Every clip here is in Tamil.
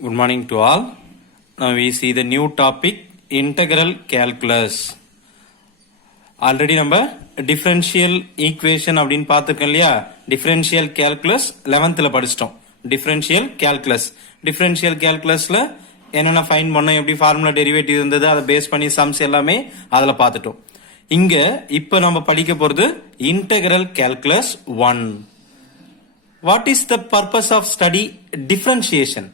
Good morning to all. Now we see the new topic integral calculus. Already நம்ம differential equation அப்படின்னு பார்த்திருக்கோம் இல்லையா? differential calculus 11th படிச்சிட்டோம். differential calculusல என்னென்ன ஃபைண்ட் பண்ணோம், எப்படி ஃபார்முலா டெரிவேட்டிவ் இருந்தது, அதை பேஸ் பண்ணி சம்ஸ் எல்லாமே அதுல பார்த்துட்டோம். இங்க இப்ப நம்ம படிக்க போறது integral calculus 1. What is the purpose of study differentiation?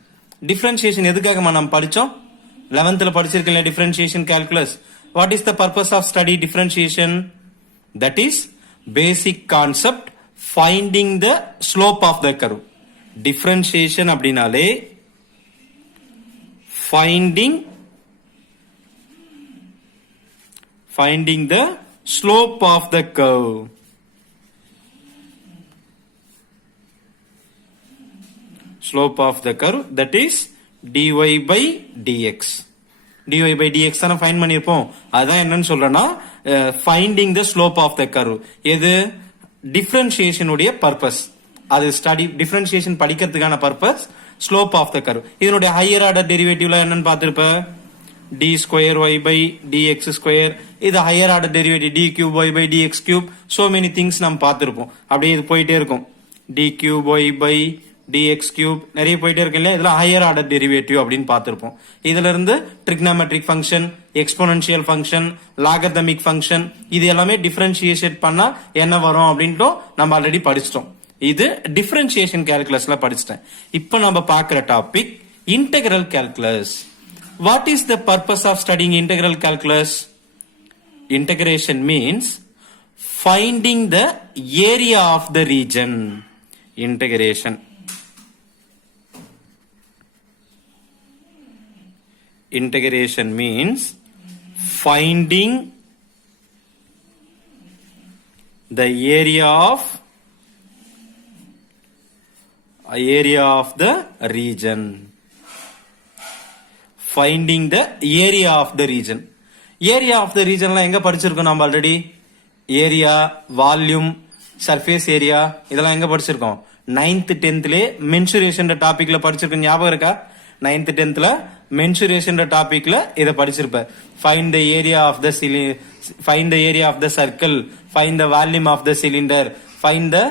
Differentiation எதுக்காக நம்ம படிச்சோம்? 11th படிச்சிருக்கல differentiation calculus. What is the purpose of study differentiation? That is basic concept finding the slope of the curve. Differentiation அப்படினாலே finding the slope of the curve. Slope of the curve, that is dy by dx. dy by dx தான ஃபைண்ட் பண்ணிருப்போம். அதான் என்னன்னு சொல்றேன்னா finding the slope of the curve. எது differentiation உடைய purpose. அது ஸ்டடி differentiation படிக்கிறதுக்கான purpose slope of the curve. இதனுடைய higher order derivative என்னன்னு பார்த்திருப்ப d square y by dx square. இது higher order derivative d cube y by dx cube. So many things நாம் பார்த்திருப்போம். அப்படியே இது போயிட்டே இருக்கும். d cube y by dx cube நிறைய போயிட்டே இருக்கு இல்லையா? இதுல ஹையர் ஆர்டர் டெரிவேட்டிவ் அப்படின்னு பார்த்திருப்போம். இதுல இருந்து trigonometric function, exponential function, logarithmic function, இது எல்லாமே டிஃபரன்ஷியேட் பண்ணா என்ன வரும் அப்படின்ட்டு நம்ம ஆல்ரெடி படிச்சிட்டோம். இது டிஃபரன்ஷியேஷன் கால்குலஸ்ல படிச்சிட்டேன். இப்போ நம்ம பார்க்கிற topic integral calculus. What is the purpose of studying integral calculus? Integration means finding the area of the region. Integration means finding the area of the region. Finding the area of the region. Area of the region எங்க படிச்சிருக்கோம் நம்ம already? Area, volume, surface area இதெல்லாம் எங்க படிச்சிருக்கோம்? 9th 10thல மென்சுரேஷன் டாபிக்ல படிச்சிருக்கோம். ஞாபகம் இருக்கா? 9th 10thல மென்சுரேஷன் டாபிக்ல இத படிச்சிருப்ப. find the area of the circle, find the volume of the cylinder, find the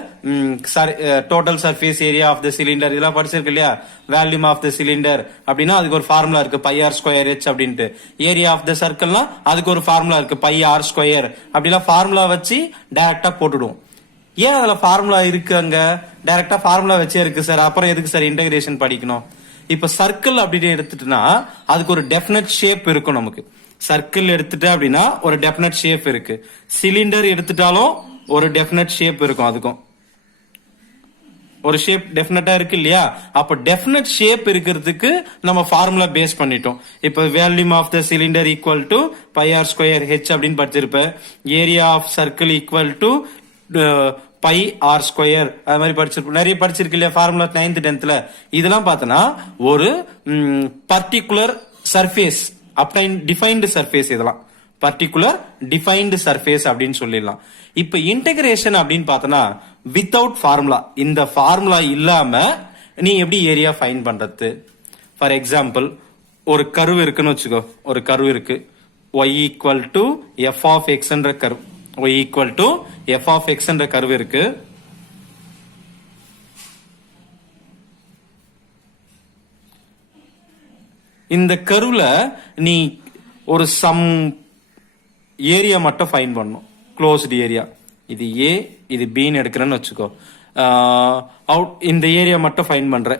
total surface area of the cylinder. இதெல்லாம் படிச்சிருக்கு இல்லையா? வால்யூம் ஆஃப் த சிலிண்டர் அப்படின்னா அதுக்கு ஒரு ஃபார்முலா இருக்கு, பை ஆர் ஸ்கொயர் ஹெச் அப்படின்ட்டு. ஏரியா ஆஃப் த சர்க்கிள்னா அதுக்கு ஒரு ஃபார்முலா இருக்கு, பை ஆர் ஸ்கொயர். அப்படிலாம் ஃபார்முலா வச்சு டைரக்டா போட்டுடுவோம். ஏன் அதுல ஃபார்முலா இருக்கு? அங்க டைரக்டா ஃபார்முலா வச்சே இருக்கு சார், அப்புறம் எதுக்கு சார் இன்டகிரேஷன் படிக்கணும்? இப்ப சர்க்கிள் அப்படின்னு எடுத்துட்டுனா அதுக்கு ஒரு டெஃபினட் ஷேப் இருக்கும். நமக்கு சர்க்கிள் எடுத்துட்டு அப்படின்னா ஒரு டெஃபினட் ஷேப் இருக்கு. சிலிண்டர் எடுத்துட்டாலும் ஒரு டெஃபினட் ஷேப் இருக்கும். அதுக்கும் ஒரு ஷேப் டெஃபினட்டா இருக்கு இல்லையா? அப்ப டெஃபினட் ஷேப் இருக்கிறதுக்கு நம்ம ஃபார்முலா பேஸ் பண்ணிட்டோம். இப்ப volume of the cylinder equal to pi r square h அப்படின்னு படிச்சிருப்ப. Area of circle equal to pi r square அது மாதிரி படிச்சிருப்போம். நிறைய படிச்சிருக்கு இல்லையா ஃபார்முலா 9th 10thல. இதெல்லாம் பார்த்தனா ஒரு பர்டிகுலர் சர்ஃபேஸ், டிஃபைன்டு சர்ஃபேஸ், இதெல்லாம் பர்டிகுலர் டிஃபைன்டு சர்ஃபேஸ் அப்படின்னு சொல்லிடலாம். இப்ப இன்டகிரேஷன் அப்படின்னு பார்த்தனா வித்தவுட் ஃபார்முலா, இந்த ஃபார்முலா இல்லாம நீ எப்படி ஏரியா ஃபைண்ட் பண்றது? ஃபார் எக்ஸாம்பிள் ஒரு கர்வ் இருக்குன்னு வச்சுக்கோ. ஒரு கர்வ் இருக்கு, y equal to f of x என்ற curve. y equal to f of x என்ற கர்வ் இருக்கு. இந்த கர்வ்ல நீ ஒரு சம் ஏரியா மட்டும் ஃபைண்ட் பண்ணணும், க்ளோஸ்டு ஏரியா. இது ஏ, இது பின்னு எடுக்கிறேன்னு வச்சுக்கோ. இந்த ஏரியா மட்டும் ஃபைண்ட் பண்ற.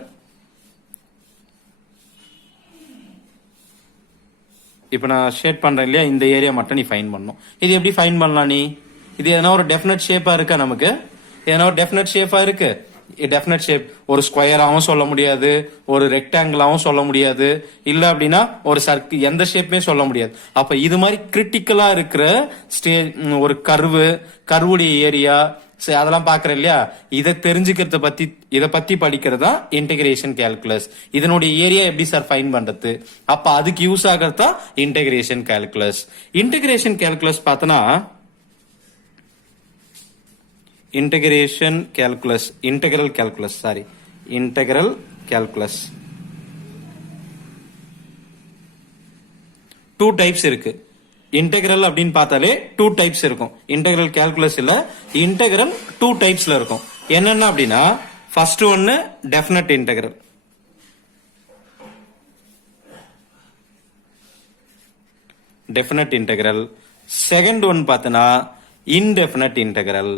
இப்ப நான் ஷேட் பண்றேன் இல்லையா? இந்த ஏரியா மட்டும் நீ ஃபைண்ட் பண்ணணும். இது எப்படி ஃபைண்ட் பண்ணலாம்? நீ இது எதனா ஒரு டெஃபினட் ஷேப்பா இருக்கா? நமக்கு எதனா ஒரு டெஃபினட் ஷேப்பா இருக்கு? டெஃபினட் ஷேப் ஒரு ஸ்கொயராவும் சொல்ல முடியாது, ஒரு ரெக்டாங்கிளாவும் சொல்ல முடியாது, இல்ல அப்படின்னா ஒரு சர்க்கிள், எந்த ஷேப்புமே சொல்ல முடியாது. அப்ப இது மாதிரி கிரிட்டிக்கலா இருக்கிற ஒரு கர்வுடைய ஏரியா அதெல்லாம் பாக்குறேன் இல்லையா? இதை தெரிஞ்சுக்கிறத பத்தி, இதை பத்தி படிக்கிறது தான் இன்டகிரேஷன் கால்குலஸ். இதனுடைய ஏரியா எப்படி சார் ஃபைண்ட் பண்றது? அப்ப அதுக்கு யூஸ் ஆகிறது தான் இன்டகிரேஷன் கால்குலஸ். இன்டகிரேஷன் கால்குலஸ் பார்த்தனா integral calculus. டூ டைப்ஸ் இருக்கு. இன்டெகிரல் அப்படின்னு பார்த்தாலே டூ டைப்ஸ் இருக்கும். இன்டெகிரல் கால்குலஸ்ல இன்டெகிரல் டூ டைப்ஸ்ல இருக்கும். என்னென்ன அப்படின்னா ஃபர்ஸ்ட் ஒன்னு definite integral. Definite integral. Second one பார்த்தனா indefinite integral.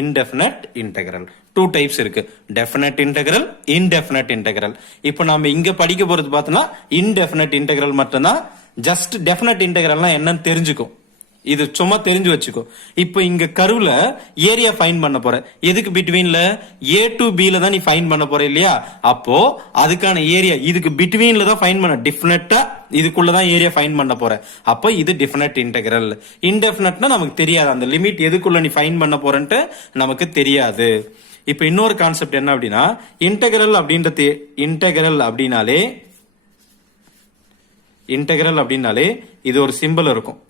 Indefinite integral two types இருக்கு. Definite integral, indefinite integral. இப்போ நாம இங்க படிக்க போறது பார்த்தோம்னா இன்டெஃபினட் இன்டெகிரல் மட்டும்தான். ஜஸ்ட் டெஃபினட் இன்டெகிரல்னா என்னன்னு தெரிஞ்சுக்கும். இது சும்மா தெரிஞ்சு வச்சுக்கோ. இப்போ இங்க கர்வ்ல ஏரியா ஃபைண்ட் பண்ண போற. எதுக்கு பிட்வீன்ல ஏ டு பி ல தான் நீ ஃபைண்ட் பண்ண போற இல்லையா? அப்போ அதுக்கான ஏரியா இதுக்கு பிட்வீன்ல தான் ஃபைண்ட் பண்ண. டிஃபினட்டா இதுக்குள்ளதான் ஏரியா ஃபைண்ட் பண்ண போற. அப்போ இது டிஃபினட் இன்டெகிரல். இன்டெஃபினட்னா நமக்கு தெரியாது. அந்த லிமிட் எதுக்குள்ள நீ ஃபைண்ட் பண்ண போறன்ட்டு நமக்கு தெரியாது. இப்ப இன்னொரு கான்செப்ட் என்ன அப்படின்னா இன்டெகிரல் அப்படின்றது இன்டெகிரல் அப்படின்னாலே இது ஒரு சிம்பிள் இருக்கும்.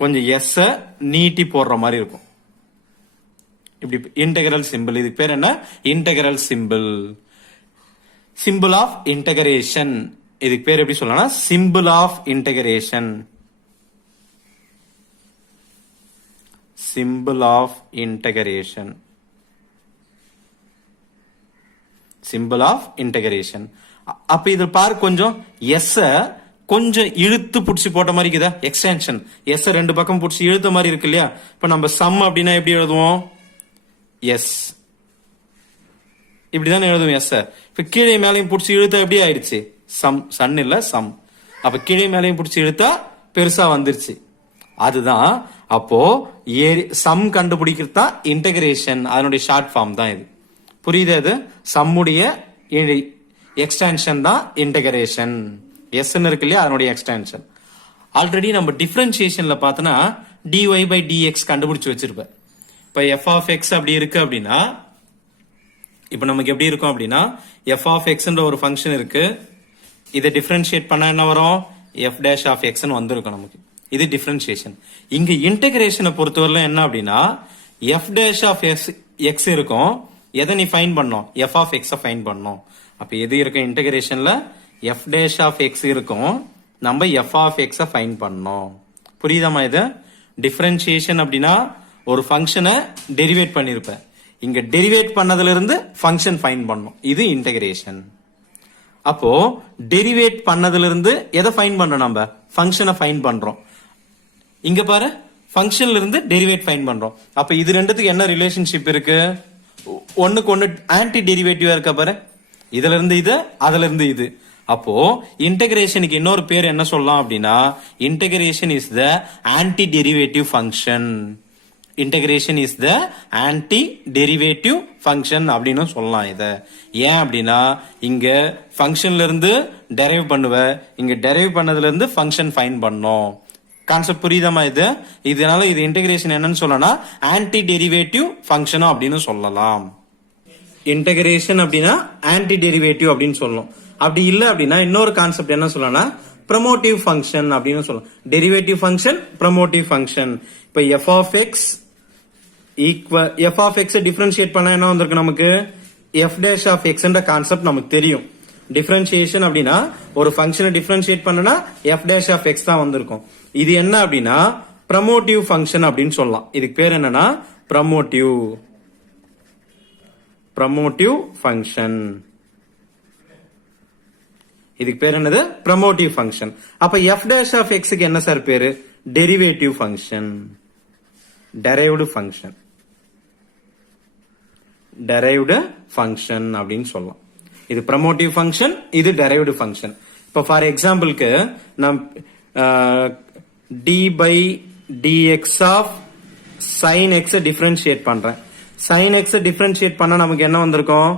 கொஞ்சம் எஸ் நீட்டி போடுற மாதிரி இருக்கும். இப்படி இன்டெகிரல் சிம்பிள். இதுக்கு பேர் என்ன? Integral symbol. Symbol of integration. இதுக்கு பேர் எப்படி சொல்லலாம்? Symbol of integration. Symbol of integration. Symbol of integration. அப்ப இது பாரு, கொஞ்சம் எஸ் கொஞ்சம் இழுத்து புடிச்சு போட்ட மாதிரி இருக்குதா? எக்ஸ்டென்ஷன். எஸ் ரெண்டு பக்கம் புடிச்சு இழுத்த மாதிரி இருக்கு இல்லையா? இப்ப நம்ம சம் அப்படின்னா எப்படி எழுதுவோம்? எஸ் இப்படிதான் எழுதுவோம். எஸ் இப்ப கீழே மேலையும் புடிச்சு இழுத்தா எப்படி ஆயிடுச்சு? சம். சன் இல்ல சம். அப்ப கீழே மேலையும் புடிச்சு இழுத்தா பெருசா வந்துருச்சு. அதுதான் அப்போ சம் கண்டுபிடிக்கிறது தான் இன்டகிரேஷன். அதனுடைய ஷார்ட் ஃபார்ம் தான் இது. புரியுது? அது சம்முடைய எக்ஸ்டென்ஷன் தான் இன்டகிரேஷன். எஸ் இருக்கு இல்லையா? அதனுடைய எக்ஸ்டென்ஷன். ஆல்ரெடி நம்ம டிஃபரன்சியேஷன்ல பார்த்தோன்னா dy by dx கண்டுபிடிச்சு வச்சிருப்பேன். இப்ப f of x அப்படி இருக்கு அப்படின்னா இப்ப நமக்கு எப்படி இருக்கும் அப்படின்னா f of x என்ற ஒரு ஃபங்க்ஷன் இருக்கு. இதை டிஃபரன்ஷியேட் பண்ணா என்ன வரும்? f dash of x ன்னு வந்திருக்கும் நமக்கு. இது டிஃபரன்ஷியேஷன். இங்க இன்டகிரேஷனை பொறுத்தவரை என்ன அப்படின்னா f dash of x இருக்கும். எதை நீ ஃபைண்ட் பண்ணோம்? f of x ஃபைண்ட் பண்ணோம். அப்ப எது இருக்கும் இன்டகிரேஷன்ல? f dash of x இருக்கும். நம்ம f of x ஃபைண்ட் பண்ணோம். புரியுதாமா? இது டிஃபரன்ஷியேஷன் அப்படின்னா ஒரு ஃபங்க்ஷனை டெரிவேட் பண்ணிருப்பேன். இங்க டெரிவேட் பண்ணதுல இருந்து ஃபங்க்ஷன் ஃபைண்ட் பண்ணோம். இது இன்டகிரேஷன். அப்போ டெரிவேட் பண்ணதுல இருந்து எதை ஃபைண்ட் பண்றோம்? நம்ம ஃபங்க்ஷனை ஃபைண்ட் பண்றோம். இங்க பாரு, ஃபங்க்ஷன்ல இருந்து டெரிவேட் ஃபைண்ட் பண்றோம். அப்ப இது ரெண்டுத்துக்கு என்ன ரிலேஷன்ஷிப் இருக்கு? ஒண்ணுக்கு ஒண்ணு ஆன்டி டெரிவேட்டிவா இருக்க பாரு. இதுல இருந்து இது, அதுல இருந்து இது. அப்போ இன்டகிரேஷனுக்கு இன்னொரு பேர் என்ன சொல்லலாம் அப்படின்னா integration is the anti derivative function. Integration is the anti derivative function அப்படின்னு சொல்லலாம். இத ஏன் அப்படின்னா இங்க ஃபங்க்ஷன்ல இருந்து டெரைவ் பண்ணுவ, இங்க டெரைவ் பண்ணதுல இருந்து ஃபங்க்ஷன் ஃபைண்ட் பண்ணோம். கான்செப்ட் புரியுதாமா? இது இதனால இது இன்டகிரேஷன் என்னன்னு சொல்லலாம்? ஆன்டி டெரிவேட்டிவ் ஃபங்க்ஷன் அப்படின்னு சொல்லலாம். இன்டகிரேஷன் அப்படின்னா ஆன்டி டெரிவேட்டிவ் அப்படின்னு சொல்லணும். அப்படி இல்ல அப்படின்னா இன்னொரு கான்செப்ட் என்ன சொல்லலாம்? ப்ரமோட்டிவ் ஃபங்க்ஷன் அப்படின்னு சொல்லலாம். Derivative function, primitive function. இப்ப f of x டிஃபரன்ஷியேட் பண்ணா என்ன வந்திருக்கு நமக்கு? f dash of x என்ற கான்செப்ட் நமக்கு தெரியும். டிஃபரன்ஷியேஷன் அப்படின்னா ஒரு ஃபங்க்ஷனை டிஃபரன்ஷியேட் பண்ணனா f dash of x தான் வந்திருக்கும். இது என்ன அப்படின்னா ப்ரமோட்டிவ் ஃபங்க்ஷன் அப்படின்னு சொல்லலாம். இதுக்கு பேர் என்னன்னா ப்ரமோட்டிவ் ஃபங்க்ஷன். இதுக்கு பேர் என்னது? ப்ரமோட்டிவ் ஃபங்க்ஷன். அப்ப f dash of x க்கு என்ன சார் பேரு? Derivative function, derived function, derived function அப்படின்னு சொல்லலாம். இது ப்ரமோட்டிவ் ஃபங்க்ஷன், இது டெரைவ்டு ஃபங்க்ஷன். இப்ப ஃபார் எக்ஸாம்பிளுக்கு நம் d by dx of sin x differentiate பண்றேன். sin x டிஃபரன்ஷியேட் பண்ணா நமக்கு என்ன வந்திருக்கும்?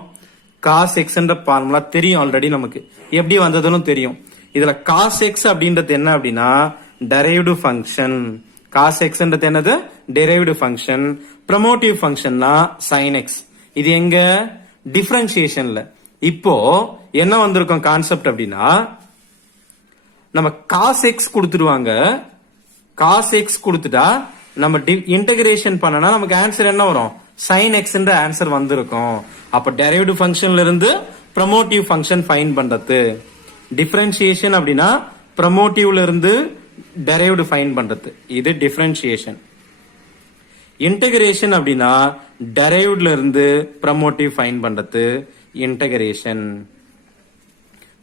cos x என்ற ஃபார்முலா தெரியும் ஆல்ரெடி நமக்கு. எப்படி வந்ததுன்னு தெரியும். இதுல cos x அப்படின்றது என்ன அப்படின்னா டெரைவ்டு ஃபங்க்ஷன். cos x ன்றது என்னது? Derived function. ப்ரமோட்டிவ் ஃபங்க்ஷன்னா sin x. இது எங்க? டிஃபரன்ஷியேஷன்ல. இப்போ என்ன வந்திருக்கும் கான்செப்ட் அப்படின்னா நம்ம cos x கொடுத்துடுவாங்க. cos x கொடுத்துட்டா நம்ம இன்டகிரேஷன் பண்ணனா நமக்கு ஆன்சர் என்ன வரும்? sin xன்ற ஆன்சர் வந்திருக்கும். அப்ப டெரைவ்டு ஃபங்க்ஷன்ல இருந்து ப்ரோமோட்டிவ் ஃபங்க்ஷன் ஃபைண்ட் பண்றது. டிஃபரன்ஷியேஷன் அப்படின்னா ப்ரோமோட்டிவ்ல இருந்து டெரைவ்டு ஃபைண்ட் பண்றது. இது டிஃபரன்ஷியேஷன். இன்டகிரேஷன் அப்படின்னா டெரைவ்ட்ல இருந்து ப்ரோமோட்டிவ் ஃபைண்ட் பண்றது இன்டகிரேஷன்.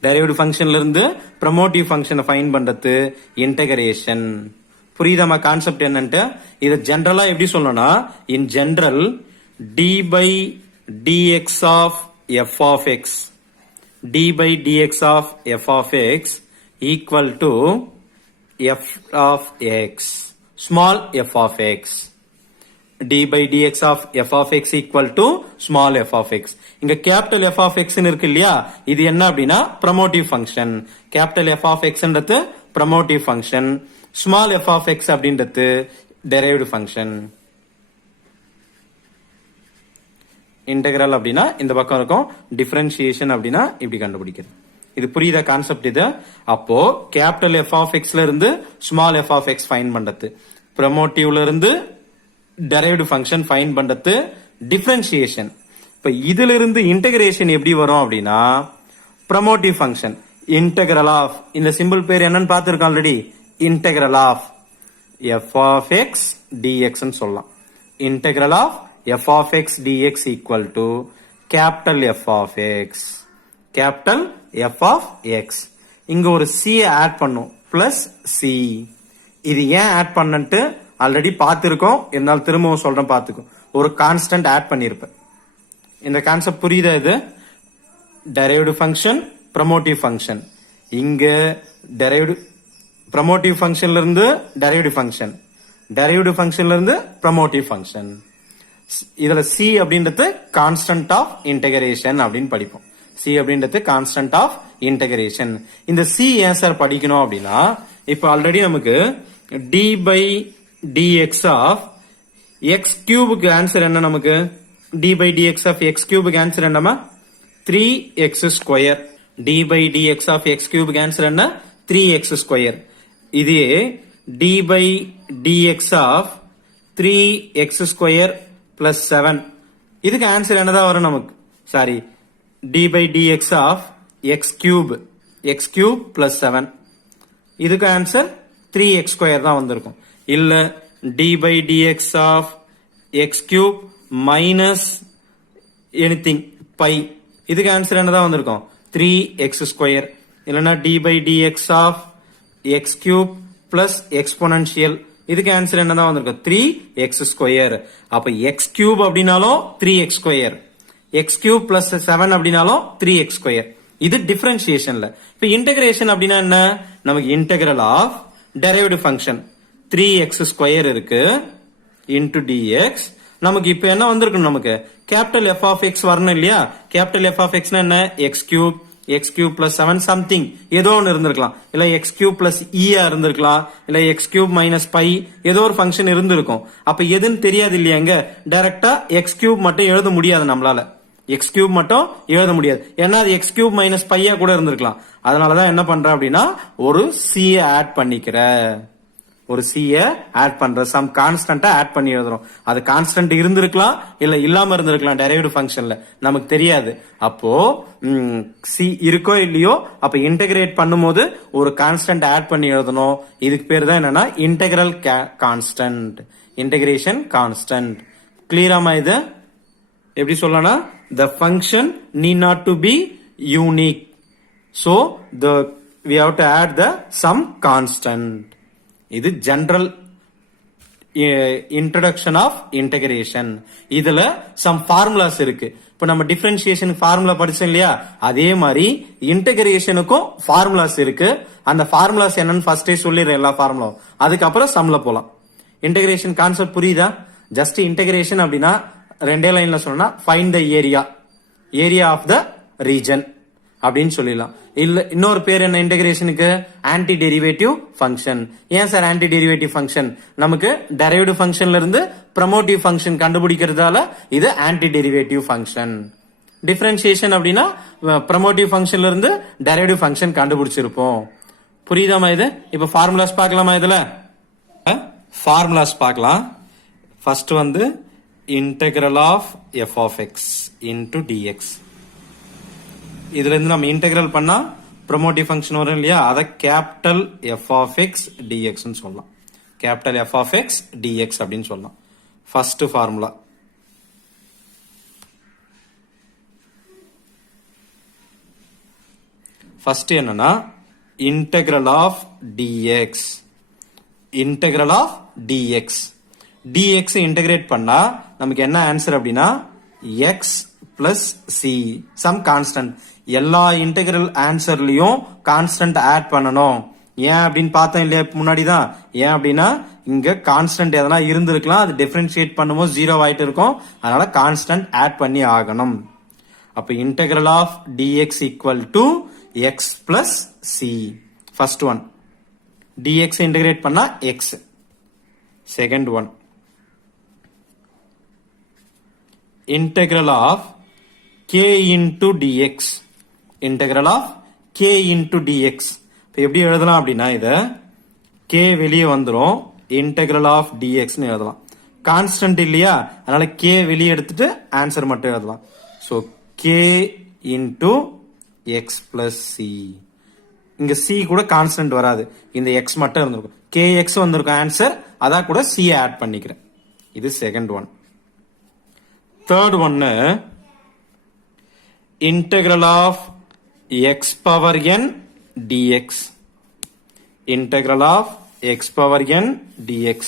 டெரைவ்டு ஃபங்க்ஷன்ல இருந்து ப்ரோமோட்டிவ் ஃபங்க்ஷனை ஃபைண்ட் பண்றது இன்டகிரேஷன். புரியுதாமா கான்செப்ட் என்னன்ட்டு? இத ஜெனரலா எப்படி சொல்லணும்னா இன் general d by dx of f of x d by dx of f of x equal to f of x small f of x. d by dx of f of x equal to small f of x. இங்க கேபிட்டல் f of x இருக்கு இல்லையா, இது என்ன அப்படின்னா primitive function. Capital f of x ன்றது primitive function, small f of x அப்படின்றது டெரைவ்டு ஃபங்க்ஷன். இன்டெகிரல் அப்படின்னா இந்த பக்கம் இருக்கும், டிஃபரன்ஷியேஷன் அப்படின்னா இப்படி கண்டுபிடிக்கிறது. இது புரியுதா கான்செப்ட் இது? அப்போ கேபிட்டல் f of x ல இருந்து small f of x find பண்றது, ப்ரோமோட்டிவ்ல இருந்து டெரைவ்டு ஃபங்க்ஷன் ஃபைண்ட் பண்றது டிஃபரன்ஷியேஷன். இப்ப இதுல இருந்து இன்டகிரேஷன் எப்படி வரும் அப்படின்னா ப்ரோமோட்டிவ் ஃபங்க்ஷன் இன்டெகிரல் ஆஃப், இந்த சிம்பிள் பேர் என்னன்னு பார்த்திருக்கோம் already, integral of f of x dx ன்னு சொல்லலாம். Integral of f of x dx equal to capital F of x. capital F of x. இங்க ஒரு c ஆட் பண்ணும் பிளஸ் c. இது ஏன் ஆட் பண்ணன்ட்டு ஆல்ரெடி பார்த்திருக்கோம், இருந்தாலும் திரும்பவும் சொல்றேன் பார்த்துக்கோ. ஒரு கான்ஸ்டன்ட் ஆட் பண்ணிருப்பேன். இந்த கான்செப்ட் புரியுதா? இது டெரைவ்டு ஃபங்க்ஷன் ப்ரோமோட்டிவ் ஃபங்க்ஷன். இங்க டெரைவ்டு ப்ரோமோட்டிவ் ஃபங்க்ஷன்ல இருந்து டெரைவ்டு ஃபங்க்ஷன், டெரைவ்டு ஃபங்க்ஷன்ல இருந்து ப்ரோமோட்டிவ் ஃபங்க்ஷன். இதுல c அப்படின்றது கான்ஸ்டன்ட் ஆஃப் இன்டகிரேஷன் அப்படின்னு படிப்போம். c அப்படின்றது கான்ஸ்டன்ட் ஆஃப் இன்டகிரேஷன். இந்த c ஏன் சார் படிக்கணும் அப்படின்னா இப்ப ஆல்ரெடி நமக்கு d by dx of x கியூபுக்கு ஆன்சர் என்ன? நமக்கு d by dx of x கியூபுக்கு ஆன்சர் என்னமா? 3x square. d by dx of x கியூபுக்கு ஆன்சர் என்ன? 3x square. இதே d by dx of 3x square plus 7, இதுக்கு ஆன்சர் என்னதான் வரும் நமக்கு? Sorry, d by dx of x cube plus 7, இதுக்கு ஆன்சர் 3x ஸ்கொயர் தான் வந்திருக்கும். இல்ல d by dx of x cube minus anything by, இதுக்கு ஆன்சர் என்னதான் வந்திருக்கும்? 3x square. இல்லனா d by dx of x cube plus exponential, இதுக்கு ஆன்சர் என்னதான் வந்திருக்கும்? 3x square. அப்ப x கியூப் அப்படின்னாலும் 3x square, x cube plus 7 அப்படின்னாலும் 3x ஸ்கொயர். இது டிஃபரன்ஷியேஷன்ல. இப்ப இன்டகிரேஷன் அப்படின்னா என்ன? நமக்கு integral of derived function 3x square இருக்கு இன்டு dx. நமக்கு இப்ப என்ன வந்திருக்கும்? நமக்கு கேபிட்டல் f of x வரணும் இல்லையா? கேபிட்டல் f of x என்ன? x கியூப் பிளஸ் 7 சம்திங் ஏதோ ஒன்னு இருந்திருக்கலாம், இல்ல x கியூப் பிளஸ் e இருந்திருக்கலாம், இல்ல x கியூப் மைனஸ் பை, ஏதோ ஒரு ஃபங்க்ஷன் இருந்திருக்கும். அப்ப எதுன்னு தெரியாது இல்லையாங்க, டைரக்டா x கியூப் மட்டும் எழுத முடியாது நம்மளால. x கியூப் மட்டும் எழுத முடியாது, ஏன்னா அது x கியூப் மைனஸ் பையா கூட இருந்திருக்கலாம். அதனாலதான் என்ன பண்ற அப்படின்னா ஒரு c ஆட் பண்ணிக்கிற, ஒரு c ஆட் பண்ற, சம் கான்ஸ்டன்ட்டா ஆட் பண்ணி எழுதுறோம். அது கான்ஸ்டன்ட் இருந்திருக்கலாம், இல்ல இல்லாம இருந்திருக்கலாம் டெரைவ்டு ஃபங்க்ஷன்ல, நமக்கு தெரியாது. அப்போ c இருக்கோ இல்லையோ, அப்ப இன்டகிரேட் பண்ணும்போது ஒரு கான்ஸ்டன்ட் ஆட் பண்ணி எழுதணும். இதுக்கு பேர் தான் என்னன்னா இன்டகிரல் கான்ஸ்டன்ட், இன்டகிரேஷன் கான்ஸ்டன்ட். கிளியராமா? இது எப்படி சொல்லலாம்? the function need not to be unique, so we have to add the some constant. இது ஜெனரல் இன்ட்ரோடக்ஷன் ஆஃப் இன்டகிரேஷன். இதுல சம் ஃபார்முலாஸ் இருக்கு. இப்ப நம்ம டிஃபரன்ஷியேஷன் ஃபார்முலா படிச்சோம் இல்லையா, அதே மாதிரி இன்டகிரேஷனுக்கும் ஃபார்முலாஸ் இருக்கு. அந்த ஃபார்முலாஸ் என்னன்னு ஃபர்ஸ்டே சொல்லிடுறேன் எல்லா ஃபார்முலாவும், அதுக்கப்புறம் சம்ல போலாம். இன்டகிரேஷன் கான்செப்ட் புரியுதா? ஜஸ்ட் இன்டகிரேஷன் அப்படின்னா ரெண்டே லைன்ல சொன்னா find the area of the region அப்படின்னு சொல்லிடலாம். இல்ல இன்னொரு பேர் என்ன இன்டகிரேஷனுக்கு? Anti derivative function. ஏன் சார் ஆன்டி டெரிவேட்டிவ் ஃபங்க்ஷன்? நமக்கு டெரைவ்டு ஃபங்க்ஷன்ல இருந்து ப்ரோமோட்டிவ் ஃபங்க்ஷன் கண்டுபிடிக்கிறதால இது ஆன்டி டெரிவேட்டிவ் ஃபங்க்ஷன். டிஃபரன்ஷியேஷன் அப்படின்னா ப்ரோமோட்டிவ் ஃபங்க்ஷன்ல இருந்து டெரைவ்டு ஃபங்க்ஷன் கண்டுபிடிச்சிருப்போம். புரியுதாமா இது? இப்ப ஃபார்முலாஸ் பார்க்கலாமா? இதுல ஃபார்முலாஸ் பார்க்கலாம். ஃபர்ஸ்ட் வந்து integral of f of x into dx. இதுல இருந்து நம்ம இன்டெக்ரல் பண்ணா ப்ரோமோட்டிவ் ஃபங்க்ஷன் வரும் இல்லையா, அதை capital F of x d x சொல்லலாம். Capital F of x d x அப்படின்னு சொல்லலாம். First formula. ஃபர்ஸ்ட் என்னன்னா integral of d x. Integral of d x. D x integrate பண்ணா நமக்கு என்ன ஆன்சர் அப்படின்னா x plus c some constant. எல்லா இன்டெகிரல் ஆன்சர்லயும் கான்ஸ்டன்ட் ஆட் பண்ணணும். ஏன் அப்படின்னு பார்த்தோம் இல்லையா முன்னாடிதான். ஏன் அப்படின்னா இங்க கான்ஸ்டன்ட் எதனா இருந்திருக்கலாம், அது டிஃபரன்ஷியேட் பண்ணும்போது 0 ஆயிட்டு இருக்கும், அதனால கான்ஸ்டன்ட் ஆட் பண்ணி ஆகணும். அப்ப integral of d x equal to x plus c. First one d x integrate பண்ணா x. Second one integral of k into dx. integral of k into dx. இப்போ எப்படி எழுதலாம் அப்படின்னா இத k வெளியே வந்துரும், integral of dx னு எழுதலாம். கான்ஸ்டன்ட் இல்லையா, அதனால k வெளியே எடுத்துட்டு ஆன்சர் மட்டும் எழுதலாம். So k into x plus c. இங்க c கூட கான்ஸ்டன்ட் வராது, இந்த x மட்டும் இருந்திருக்கும். kx வந்திருக்கும் ஆன்சர், அதான் கூட c ஆட் பண்ணிக்கிறேன். இது second one. Third one, integral of x power n dx. Integral of x power n dx.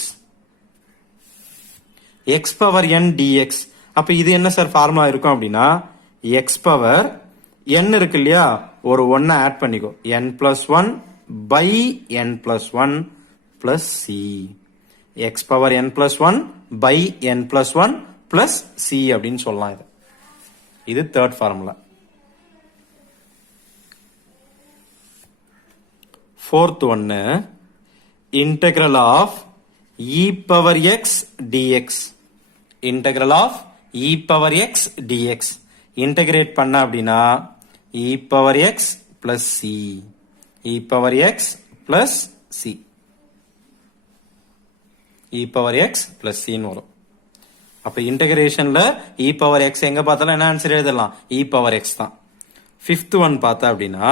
x power n dx. அப்ப இது என்ன சார் ஃபார்முலா இருக்கும் அப்படின்னா x பவர் n இருக்கு இல்லையா, ஒரு 1 ஆட் பண்ணிக்கோ, n plus 1 by n plus 1 plus c. x power n plus 1 by n plus 1 plus C அப்படின்னு சொல்லலாம். இது தேர்ட் ஃபார்முலா. ஃபோர்த் ஒன்னு integral of E power X DX. Integral of E power X DX integrate பண்ண அப்படின்னா இ power X plus C. E power X plus C. E power X plus சின்னு வரும். அப்ப இன்டகிரேஷன்ல இ பவர் எக்ஸ் எங்க பார்த்தாலும் என்ன ஆன்சர் எழுதலாம், இ பவர் எக்ஸ் தான். ஃபிஃப்த் ஒன் பார்த்தா அப்படின்னா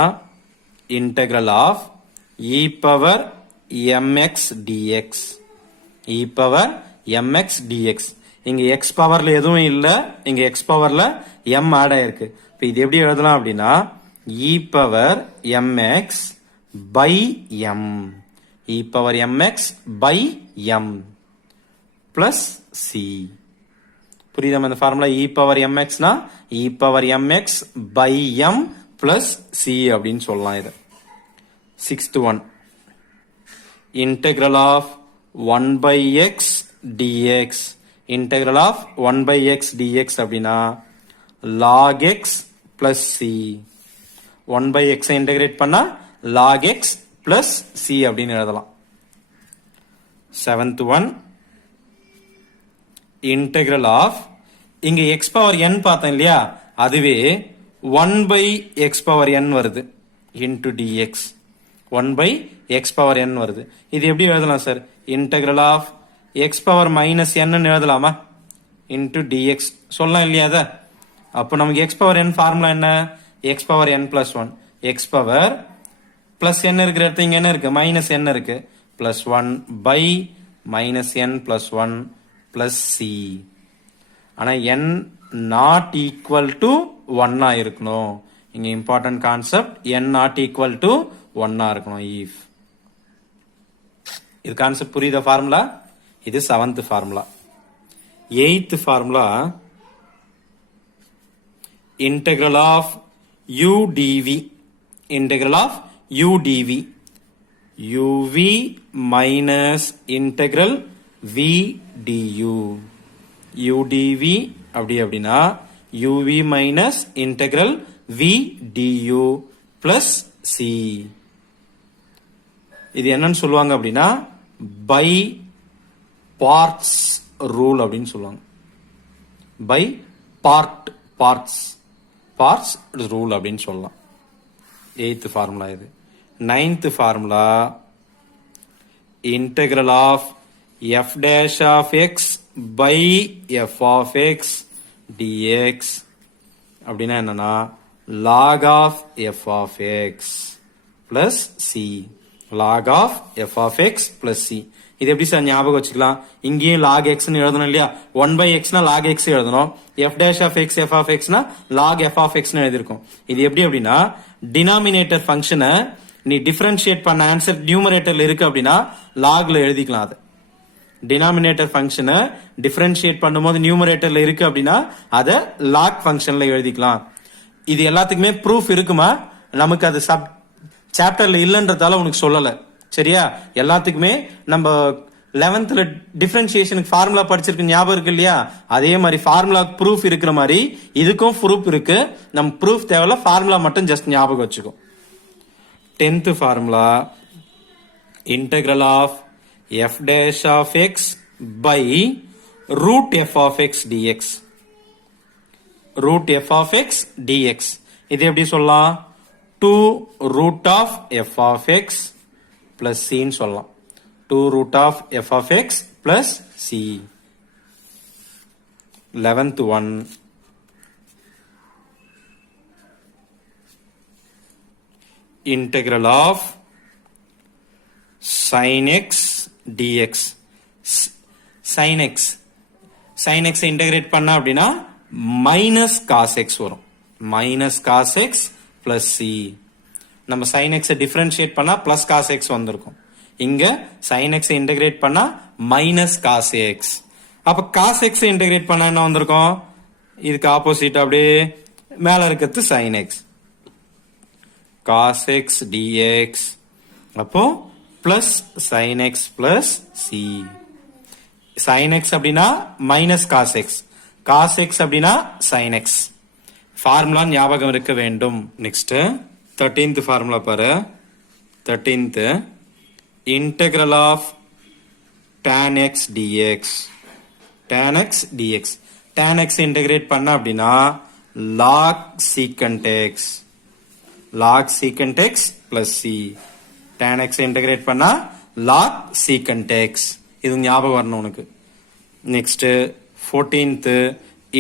integral of E power MX DX. E power MX DX. இங்க எக்ஸ் பவர்ல எதுவும் இல்ல, இங்க எக்ஸ் பவர்ல எம் ஆட் ஆயிருக்கு. இப்ப இது எப்படி எழுதலாம் அப்படின்னா இ power m x by m. E power m x by m plus c. புரியுதா இந்த ஃபார்முலா? இ பவர் எம்எக்ஸ்னா e power m x by m plus C அப்படின்னு சொல்லலாம். இது sixth one integral of 1 by x dx. இன்டெக்ரல் ஆஃப் 1 by x dx அப்படின்னா log x plus c. 1 by x integrate பண்ணா log x plus c அப்படின்னு எழுதலாம். செவன்த் ஒன் இன்டெக்ரல் ஆஃப் இங்க x பவர் n பார்த்தோம் இல்லையா, அதுவே 1 by x பவர் n வருது into dx. 1 by x power n வருது. இது எப்படி எழுதலாம் சார்? Integral of x power minus n எழுதலாமா இன்டு dx சொல்லலாம் இல்லையா? அத அப்போ நமக்கு x பவர் n ஃபார்முலா என்ன? x power n plus 1. x power plus n இருக்கிற இடத்துல இங்க என்ன இருக்கு? மைனஸ் n இருக்கு. Plus 1 by minus n plus 1 plus C. ஆனா n நாட் ஈக்குவல் டு 1 இருக்கணும். இங்க important concept n not equal to 1 இருக்கணும். if இது கான்செப்ட் புரியுதா ஃபார்முலா? இது seventh formula. Eighth formula integral of u dv. Integral of u dv. uv minus integral v du. u dv அப்படின்னா uv minus integral v du plus c. இது என்னன்னு சொல்லுவாங்க அப்படின்னா பை பார்ட்ஸ் ரூல் அப்படின்னு சொல்லுவாங்க. பை பார்ட்ஸ் ரூல் அப்படின்னு சொல்லலாம். எய்த் ஃபார்முலா இது. Ninth formula integral of f dash of x by f of x dx அப்படின்னா என்னன்னா log of f of x plus c log of f of x plus c. இது எப்படி சார் ஞாபகம் வச்சுக்கலாம்? இங்கேயும் log x ன்னு எழுதணும் இல்லையா? 1 by x னா log x எழுதணும். f dash of x f of x னா log f of x ன்னு எழுதிருக்கும். இது எப்படி அப்படின்னா டினாமினேட்டர் ஃபங்க்ஷனை நீ டிஃபரன்ஷியேட் பண்ண ஆன்சர் நியூமரேட்டர்ல இருக்கு அப்படின்னா லாக்ல எழுதிக்கலாம். அது டினாமினேட்டர் ஃபங்க்ஷனை டிஃபரன்ஷியேட் பண்ணும்போது நியூமரேட்டர்ல இருக்கு அப்படின்னா அதை லாக் ஃபங்க்ஷன்ல எழுதிக்கலாம். இது எல்லாத்துக்குமே ப்ரூஃப் இருக்குமா? நமக்கு அது சப் சாப்டர்ல இல்லன்றதால உனக்கு சொல்லல. சரியா? எல்லாத்துக்குமே நம்ம 11th டிஃபரன்ஷியேஷனுக்கு ஃபார்முலா படிச்சிருக்கு ஞாபகம் இருக்கு இல்லையா? அதே மாதிரி ஃபார்முலா ப்ரூஃப் இருக்கிற மாதிரி இதுக்கும் ப்ரூஃப் இருக்கு. நம்ம ப்ரூஃப் தேவையில்ல, ஃபார்முலா மட்டும் ஜஸ்ட் ஞாபகம் வச்சுக்கோ. 10th formula integral of f dash of x by root f of x dx. root f of x dx இது எப்படி சொல்லலாம்? 2 root of f of x plus c ன்னு சொல்லலாம். 2 root of f of x plus c. 11th one integral of sin x dx. sin x integrate பண்ணா அப்படின்னா மைனஸ் காஸ் எக்ஸ் வரும். Minus cos X plus C. நம்ம sin x டிஃபரன்ஷியேட் பண்ணா பிளஸ் காஸ் எக்ஸ் வந்திருக்கும். இங்க sin x இன்டகிரேட் பண்ணா மைனஸ் காஸ் எக்ஸ். அப்ப காஸ் எக்ஸ் இன்டகிரேட் பண்ணா என்ன வந்திருக்கும்? இதுக்கு ஆப்போசிட் அப்படியே மேல இருக்கிறது sin x. cos x dx அப்போ பிளஸ் sin x பிளஸ் c. sin x அப்படின்னா minus cos X, cos X அப்படின்னா sin x. ஃபார்முலா ஞாபகம் இருக்க வேண்டும். நெக்ஸ்ட் 13th ஃபார்முலா பாரு. 13th integral of tan x dx. tan x dx tan x integrate பண்ண அப்படின்னா log secant x. log secant x plus c. tan x integrate பண்ணா log secant x. இது ஞாபகம் வரணும் உனக்கு. Next 14th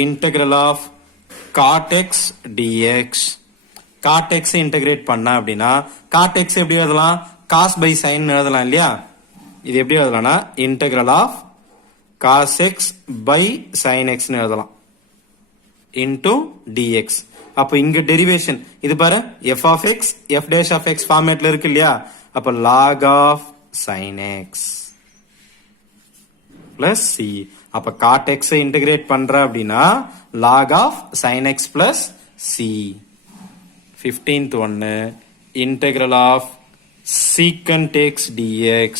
integral of cot x dx. cot x integrate பண்ணா அப்படின்னா cot x எப்படி எழுதலாம்? cos by sin எழுதலாம் இல்லையா? இது எப்படி எழுதலாம்னா integral of cos x by sin x ன்னு எழுதலாம் into dx. அப்ப இங்க டெரிவேஷன் இது பாரு, f of x f dash of x ஃபார்மேட்ல இருக்கு இல்லையா? அப்ப log of sin x plus c. அப்ப cot x இன்டகிரேட் பண்ற அப்படின்னா log of sin x plus c. 15th one integral of secant x dx.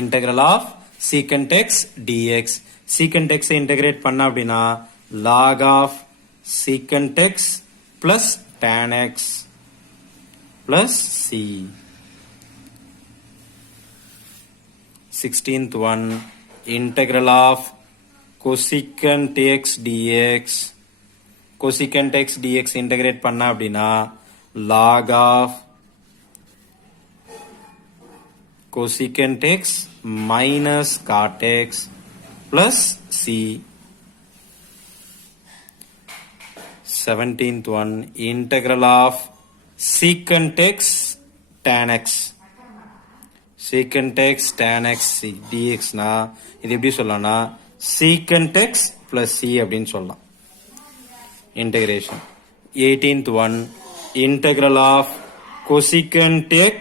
integral of secant x dx. secant x integrate பண்ண அப்படின்னா log of secant x plus tan x plus c. 16th one integral of cosecant x dx. cosecant x dx integrate பண்ண அப்படின்னா log of cosecant x minus cot x plus c. 17th one integral of secant x tan x. secant x tan x dx னா இது எப்படி சொல்லலாம்னா secant x plus c அப்படின்னு சொல்லலாம். Integration. 18th one integral of cosecant x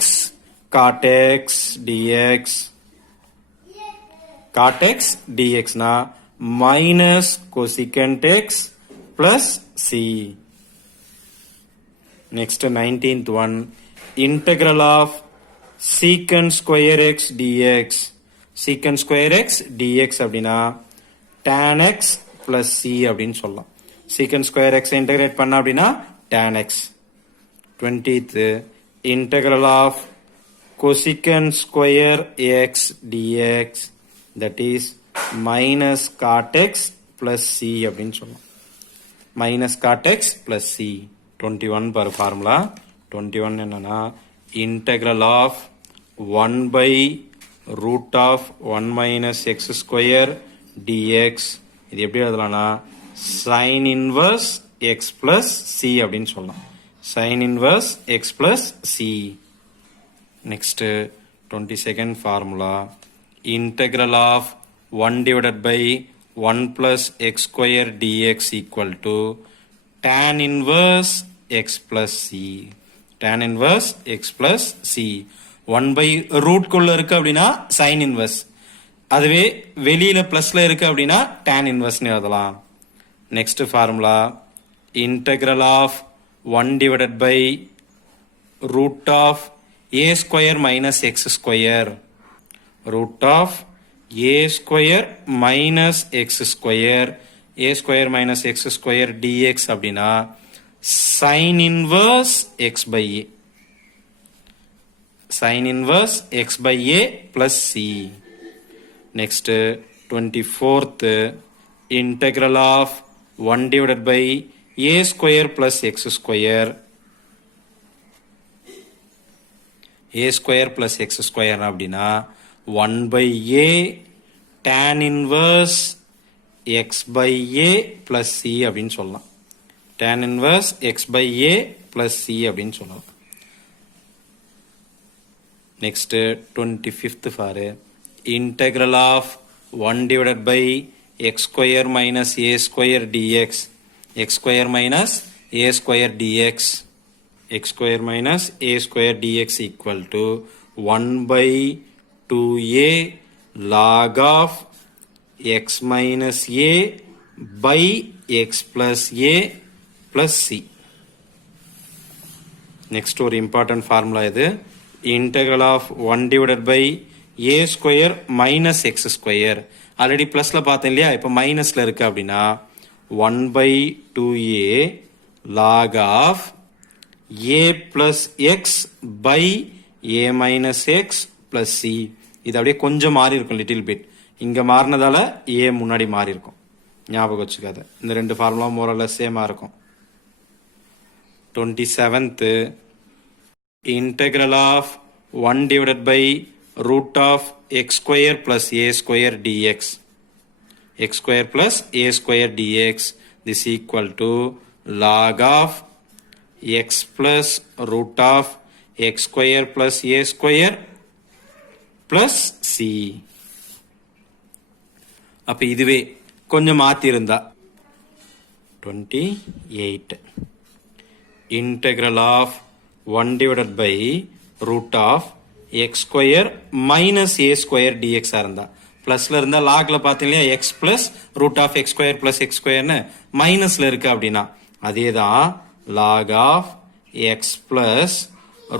cot x dx. cot x dx னா minus cosecant x plus c. Next 19th one integral of secant square x dx. secant square x dx அப்படின்னா tan x plus c அப்படின்னு சொல்லலாம். secant square x இன்டகிரேட் பண்ண அப்படின்னா tan x. 20th integral of cosecant square x dx that is minus cot x plus c அப்படின்னு சொல்லலாம். minus cot x plus c. 21 பாரு ஃபார்முலா. 21 என்னன்னா integral of 1 by root of 1 minus x square dx. இது எப்படி எழுதலாம்னா sin inverse x plus c அப்படின்னு சொல்லலாம். sin inverse x plus c. Next 22nd formula, integral of 1 divided by 1 plus x square dx equal to tan inverse x plus c. tan inverse x plus c. 1 by root குள்ள இருக்கு அப்படின்னா sin inverse, அதுவே வெளியில பிளஸ்ல இருக்கு அப்படின்னா tan inverse னு எழுதலாம். Next formula, integral of 1 divided by root of a square minus x square, root of a square minus x square, a square minus x square dx அப்படின்னா sin inverse x by a, sin inverse x by a plus c. Next 24th, integral of 1 divided by a square plus x square, a square plus x square அப்படின்னா 1 by a tan inverse x by a plus c அப்படின்னு சொல்லலாம். tan inverse x by a plus c அப்படின்னு சொல்லலாம். Next 25th for integral of 1 divided by x square minus a square dx, x square minus a square dx, x square minus a square dx equal to 1 by 2a log of x minus a by x plus a plus c. Next ஒரு important formula இது, integral of 1 divided by a square minus x square. Already பிளஸ்ல பார்த்தேன் இல்லையா, இப்போ மைனஸ்ல இருக்கு அப்படின்னா 1 by 2a log of a plus x by a minus x plus c. இது அப்படியே கொஞ்சம் மாறி இருக்கும், லிட்டில் பிட். இங்க மாறினதால a முன்னாடி மாறி இருக்கும், ஞாபகம் வச்சுக்காத. இந்த ரெண்டு ஃபார்முலா மோரலஸ் சேமா இருக்கும். 27th, integral of 1 divided by root of x square plus a square dx, x square plus a square dx, this equal to log of x plus root of x square plus a square plus c. அப்ப இதுவே கொஞ்சம் மாத்தி இருந்தா 28, integral of 1 divided by root of x square minus a square dx இருந்தா, பிளஸ்ல இருந்தா லாக்ல பாத்தீங்களா x plus root of x square plus x square னு மைனஸ்ல இருக்கு அப்படின்னா அதேதான் log of x plus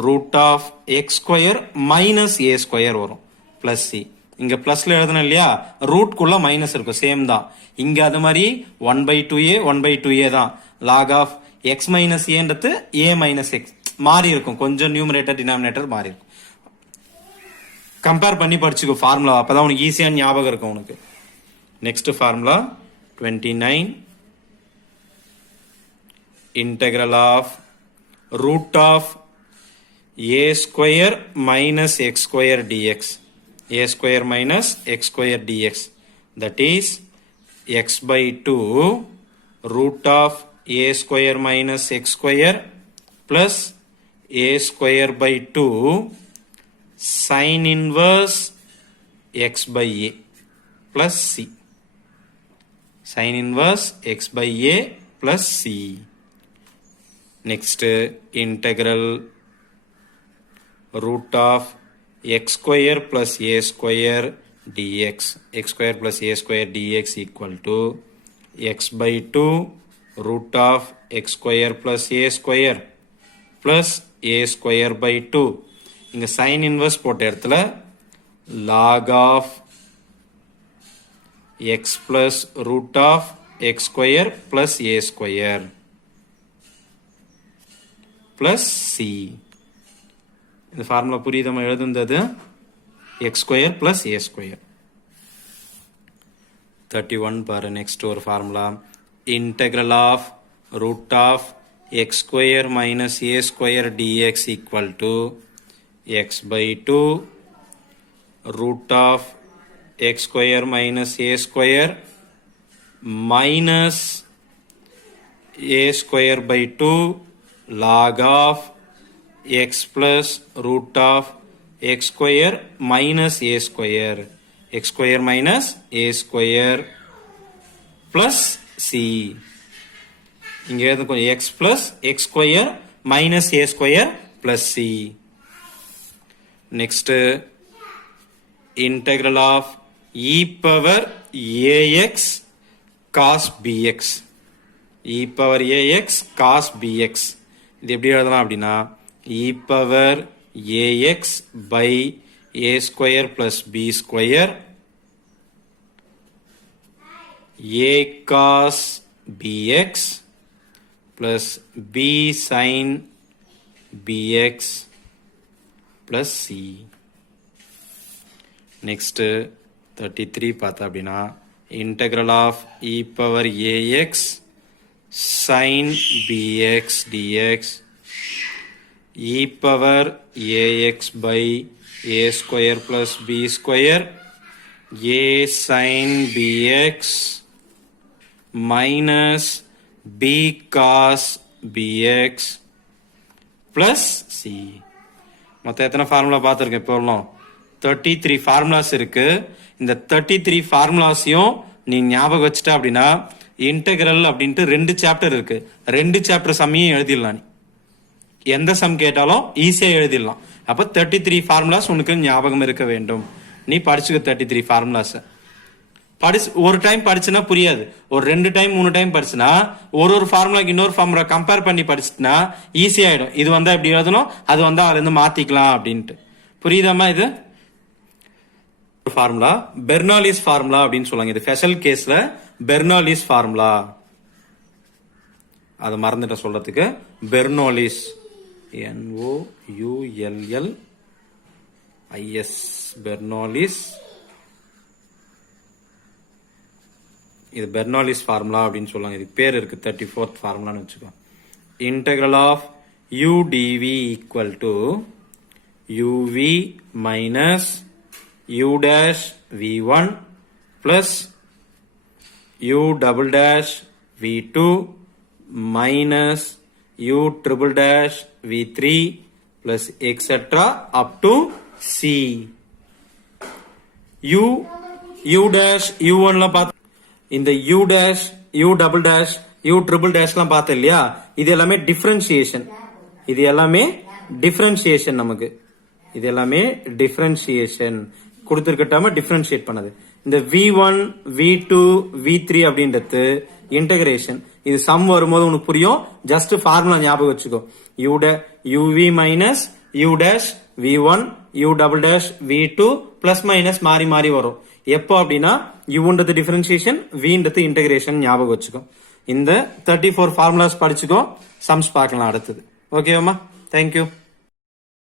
root of x square minus a square வரும் plus c. இங்க பிளஸ்ல எழுதணும் இல்லையா, ரூட் குள்ள மைனஸ் இருக்கும், சேம் தான். இங்க அது மாதிரி 1 by 2a 1 by 2a தான். log of x minus aன்றது a minus x மாறி இருக்கும், கொஞ்சம் நியூமரேட்டர் டினாமினேட்டர் மாறி இருக்கும். கம்பேர் பண்ணி படிச்சுக்கோ ஃபார்முலா, அப்பதான் உனக்கு ஈஸியா ஞாபகம் இருக்கும் உனக்கு. Next formula 29, integral of root of a square minus x square dx, a square minus x square dx, that is x by 2 root of a square minus x square plus a square by 2 sin inverse x by a plus c, sin inverse x by a plus c. Next integral root of x square plus a square dx, x square plus a square dx equal to x by 2 root of x square plus a square plus a square by 2. இங்க sin inverse போட்ட இடத்துல log of x plus root of x square plus a square plus c. இந்த ஃபார்முலா புரியுதமா எழுதுந்தது, x square plus a square. 31 பாரு, நெக்ஸ்ட் ஒரு formula, integral of root of x square minus a square dx equal to x by 2 root of x square minus a square minus a square by 2 log of x plus root of x square minus a square. X square minus a square plus c. இங்க எழுதுங்க x plus x square minus a square plus c. Next, integral of e power ax cos bx. e power ax cos bx. இது எப்படி எழுதலாம் அப்படின்னா e power ax by a square plus b square a cos bx plus b sin bx plus c. Next 33 பார்த்தா அப்படின்னா integral of e power ax sin bx dx e power ax by a square plus b square a sin bx minus b cos bx plus c. மொத்தம் எத்தனை ஃபார்முலா பார்த்துருக்கேன் இப்போ 33 ஃபார்முலாஸ் இருக்கு. இந்த 33 ஃபார்முலாஸையும் நீ ஞாபகம் வச்சுட்டா அப்படின்னா இன்டெகிரல் அப்படின்ட்டு 2 சாப்டர் இருக்கு. 2 சாப்டர் சம்மையும் எழுதிடலாம். நீ எந்த சம் கேட்டாலும் ஈஸியா எழுதிடலாம். அப்ப 33 ஃபார்முலாஸ் உனக்கு ஞாபகம் இருக்க வேண்டும். நீ படிச்சுக்க 33 ஃபார்முலாஸ். ஒரு டைம் படிச்சுனா புரியாது. ஒரு 2 டைம் 3 டைம் படிச்சுனா ஒரு ஃபார்முலாக்கு இன்னொரு ஃபார்முலா கம்பேர் பண்ணி படிச்சுனா ஈஸி ஆயிடும். இது வந்தா எப்படி எழுதணும், அது வந்தா அதுல இருந்து மாத்திக்கலாம் அப்படின்ட்டு. புரியுதாமா? இது ஃபார்முலா பெர்னாலிஸ் ஃபார்முலா அப்படின்னு சொல்லுவாங்க. இது ஸ்பெஷல் கேஸ்ல பெர்னாலிஸ் ஃபார்முலா. அது மறந்துட்ட சொல்றதுக்கு. Bernoulli's NOULLIS பெர்னாலிஸ். இது பெர்னாலிஸ் ஃபார்முலா அப்படின்னு சொல்லுவாங்க. இதுக்கு பேர் இருக்கு 34th ஃபார்முலான்னு வச்சுக்கோ. Integral of u dv equal to uv minus u dash v1 plus u double dash v2 minus u triple dash v3 plus etc up to c. u dash u1 ல பார்த்து இந்த u dash u double dash u triple dash லாம் பார்த்த இல்லையா, இது எல்லாமே டிஃபரன்ஷியேஷன். இது எல்லாமே டிஃபரன்ஷியேஷன். நமக்கு இது எல்லாமே டிஃபரன்ஷியேஷன் கொடுத்துருக்கட்டாம டிஃபரன்ஷியேட் பண்ணது. இந்த v1 v2 v3 அப்படின்றது இன்டகிரேஷன். இது சம் வரும்போது உனக்கு புரியும். ஜஸ்ட் ஃபார்முலா ஞாபகம் வச்சுக்கோ. uv minus u dash v1 u double dash v2 plus minus மாறி மாறி வரும். எப்போ அப்படின்னா uன்றது டிஃபரன்ஷியேஷன், vன்றது இன்டகிரேஷன் ஞாபகம் வச்சுக்கோ. இந்த 34 ஃபார்முலாஸ் படிச்சுக்கோ. சம்ஸ் பார்க்கலாம் அடுத்தது. ஓகேவாமா? தேங்க்யூ.